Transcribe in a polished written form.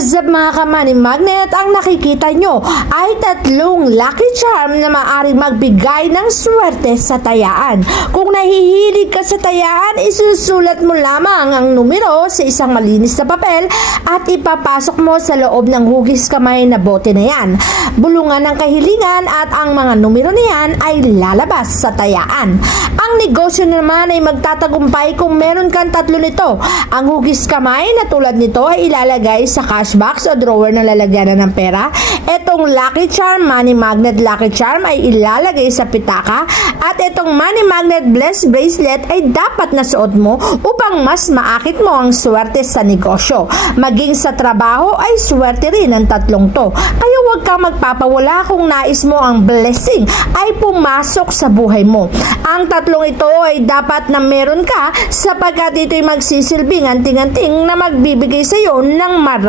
What's up mga ka-Money Magnet? Ang nakikita nyo ay tatlong lucky charm na maaaring magbigay ng swerte sa tayaan. Kung nahihilig ka sa tayaan, isusulat mo lamang ang numero sa isang malinis na papel at ipapasok mo sa loob ng hugis kamay na bote na yan. Bulungan ng kahilingan at ang mga numero niyan ay lalabas sa tayaan. Ang negosyo naman ay magtatagumpay kung meron kang tatlo nito. Ang hugis kamay na tulad nito ay ilalagay sa cash box o drawer na lalagyanan ng pera. Etong lucky charm, money magnet lucky charm ay ilalagay sa pitaka. At etong money magnet blessed bracelet ay dapat na suot mo upang mas maakit mo ang swerte sa negosyo. Maging sa trabaho ay swerte rin ang tatlong to. Kaya huwag kang magpapawala kung nais mo ang blessing ay pumasok sa buhay mo. Ang tatlong ito ay dapat na meron ka sapagkat ito'y magsisilbing anting-anting na magbibigay sa iyo ng marami